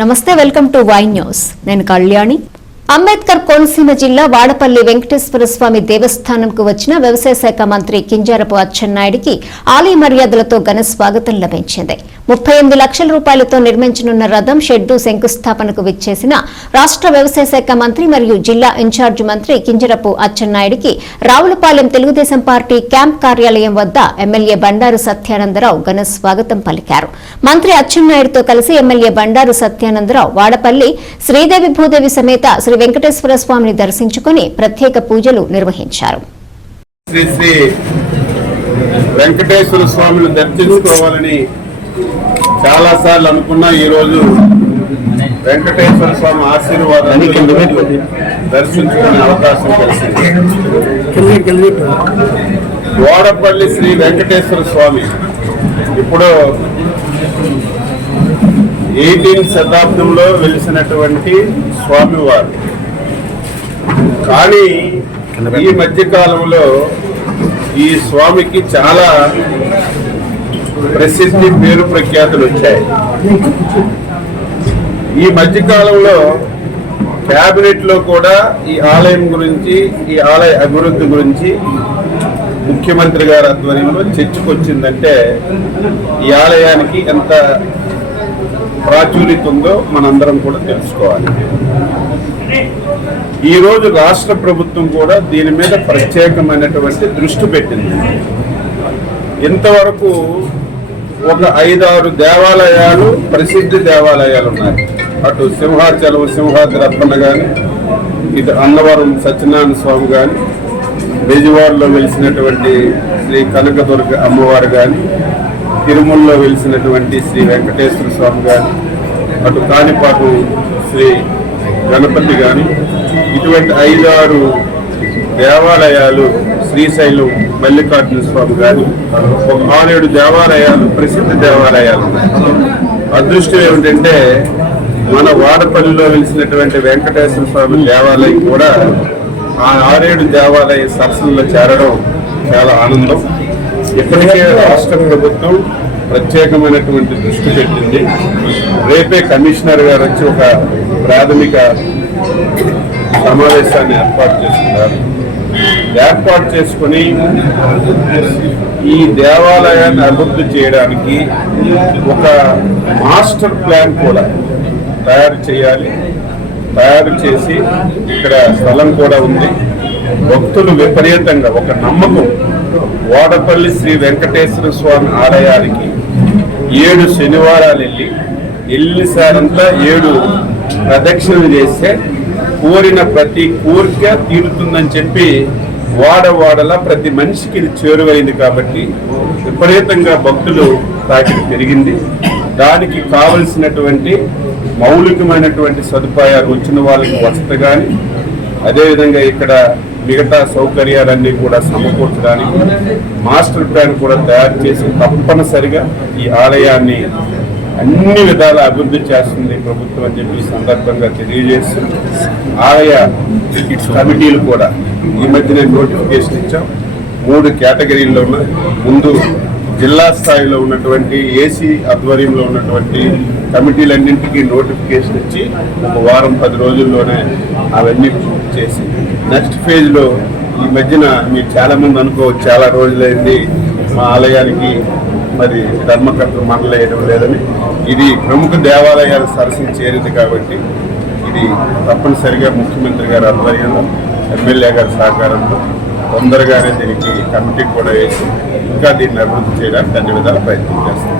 నమస్తే welcome to Y news. నేను కళ్యాణి. అంబేద్కర్ కోనసీమ జిల్లా వాడపల్లి వెంకటేశ్వర స్వామి దేవస్థానంకు వచ్చిన వ్యవసాయ శాఖ మంత్రి కింజారపు అచ్చెన్నాయుడికి ఆలయ మర్యాదలతో ఘన స్వాగతం లభించింది. ముప్పై ఎనిమిది లక్షల రూపాయలతో నిర్మించనున్న రథం షెడ్డు శంకుస్థాపనకు విచ్చేసిన రాష్ట్ర వ్యవసాయ శాఖ మంత్రి మరియు జిల్లా ఇన్ఛార్జి మంత్రి కింజరపు అచ్చెన్నాయుడికి రావులపాలెం తెలుగుదేశం పార్టీ క్యాంప్ కార్యాలయం వద్ద ఎమ్మెల్యే బండారు సత్యానందరావు ఘన స్వాగతం పలికారు. మంత్రి అచ్చెన్నాయుడుతో కలిసి ఎమ్మెల్యే బండారు సత్యానందరావు వాడపల్లి శ్రీదేవి భూదేవి సమేత శ్రీ వెంకటేశ్వర స్వామిని దర్శించుకుని ప్రత్యేక పూజలు నిర్వహించారు. వెంకటేశ్వర స్వామిని దర్శించుకోవాలని చాలా సార్లు అనుకున్నా ఈ రోజు వెంకటేశ్వర స్వామి ఆశీర్వాదాన్ని దర్శించుకునే అవకాశం కలిసింది. వాడపల్లి శ్రీ వెంకటేశ్వర స్వామి. ఇప్పుడు ఎయిటీన్త్ శతాబ్దంలో వెలిసినటువంటి స్వామివారు. కానీ ఈ మధ్య కాలంలో ఈ స్వామికి చాలా ప్రసిద్ధి పేరు ప్రఖ్యాతులు వచ్చాయి. ఈ మధ్యకాలంలో క్యాబినెట్లో లో కూడా ఈ ఆలయం గురించి ఈ ఆలయ అభివృద్ధి గురించి ముఖ్యమంత్రి గారి ఆధ్వర్యంలో చర్చకొచ్చిందంటే ఈ ఆలయానికి ఎంత ప్రాచుర్యత ఉందో మనందరం కూడా తెలుసుకోవాలి. ఈరోజు రాష్ట్ర ప్రభుత్వం కూడా దీని మీద ప్రత్యేకమైనటువంటి దృష్టి పెట్టింది. ఇంతవరకు ఒక ఐదారు దేవాలయాలు ప్రసిద్ధ దేవాలయాలు ఉన్నాయి అటు సింహాచలం సింహాద్రి రత్న కానీ ఇటు అన్నవరం సత్యనారాయణ స్వామి కానీ బెజవాడలో వెలిసినటువంటి శ్రీ కనకదుర్గ అమ్మవారు కానీ తిరుమలలో వెలిసినటువంటి శ్రీ వెంకటేశ్వర స్వామి కానీ అటు కాణిపాకు శ్రీ గణపతి కానీ ఇటువంటి ఐదారు దేవాలయాలు శ్రీశైలం మల్లికార్జున స్వామి గారు ఒక ఆరేడు దేవాలయాలు ప్రసిద్ధ దేవాలయాలు. అదృష్టం ఏమిటంటే మన వాడపల్లిలో వెలిసినటువంటి వెంకటేశ్వర స్వామి దేవాలయం కూడా ఆ ఆరేడు దేవాలయ సరస్సుల్లో చేరడం చాలా ఆనందం. ఇప్పటికే రాష్ట్ర ప్రభుత్వం ప్రత్యేకమైనటువంటి దృష్టి పెట్టింది. రేపే కమిషనర్ గారు వచ్చి ఒక ప్రాథమిక సమావేశాన్ని ఏర్పాటు చేస్తున్నారు. ఏర్పాటు చేసుకుని ఈ దేవాలయాన్ని అభివృద్ధి చేయడానికి ఒక మాస్టర్ ప్లాన్ కూడా తయారు చేయాలి. తయారు చేసి ఇక్కడ స్థలం కూడా ఉంది. భక్తులు విపరీతంగా ఒక నమ్మకం. వాడపల్లి శ్రీ వెంకటేశ్వర స్వామి ఆలయానికి ఏడు శనివారాలు వెళ్ళి వెళ్ళిసారంతా ఏడు ప్రదక్షిణలు చేస్తే కోరిన ప్రతి కోరిక తీరుతుందని చెప్పి వాడ వాడలా ప్రతి మనిషికి ఇది చేరువైంది కాబట్టి విపరీతంగా భక్తులు తాకిడి పెరిగింది. దానికి కావలసినటువంటి మౌలికమైనటువంటి సదుపాయాలు వచ్చిన వాళ్ళకి వసతి కానీ అదేవిధంగా ఇక్కడ మిగతా సౌకర్యాలన్నీ కూడా సమకూర్చడానికి మాస్టర్ ప్లాన్ కూడా తయారు చేసి తప్పనిసరిగా ఈ ఆలయాన్ని అన్ని విధాల అభివృద్ధి చేస్తుంది ప్రభుత్వం అని చెప్పి సందర్భంగా తెలియజేస్తుంది ఆలయ కమిటీలు కూడా ఈ మధ్యనే నోటిఫికేషన్ ఇచ్చాం. మూడు కేటగిరీల్లో ఉన్న ముందు జిల్లా స్థాయిలో ఉన్నటువంటి ఏసీ ఆధ్వర్యంలో ఉన్నటువంటి కమిటీలన్నింటికీ నోటిఫికేషన్ ఇచ్చి ఒక వారం పది రోజుల్లోనే అవన్నీ పూర్తి చేసి నెక్స్ట్ ఫేజ్లో ఈ మధ్యన మీరు చాలామంది అనుకో అనుకోవచ్చు చాలా రోజులైంది మా ఆలయానికి మరి ధర్మకర్తలు మండలేయడం లేదని. ఇది ప్రముఖ దేవాలయాల సరసన చేరింది కాబట్టి ఇది తప్పనిసరిగా ముఖ్యమంత్రి గారి ఆధ్వర్యంలో ఎమ్మెల్యే గారి సహకారంతో తొందరగానే దీనికి కమిటీ కూడా వేసి ఇంకా దీన్ని అభివృద్ధి చేయడానికి అన్ని విధాలు ప్రయత్నం చేస్తాం.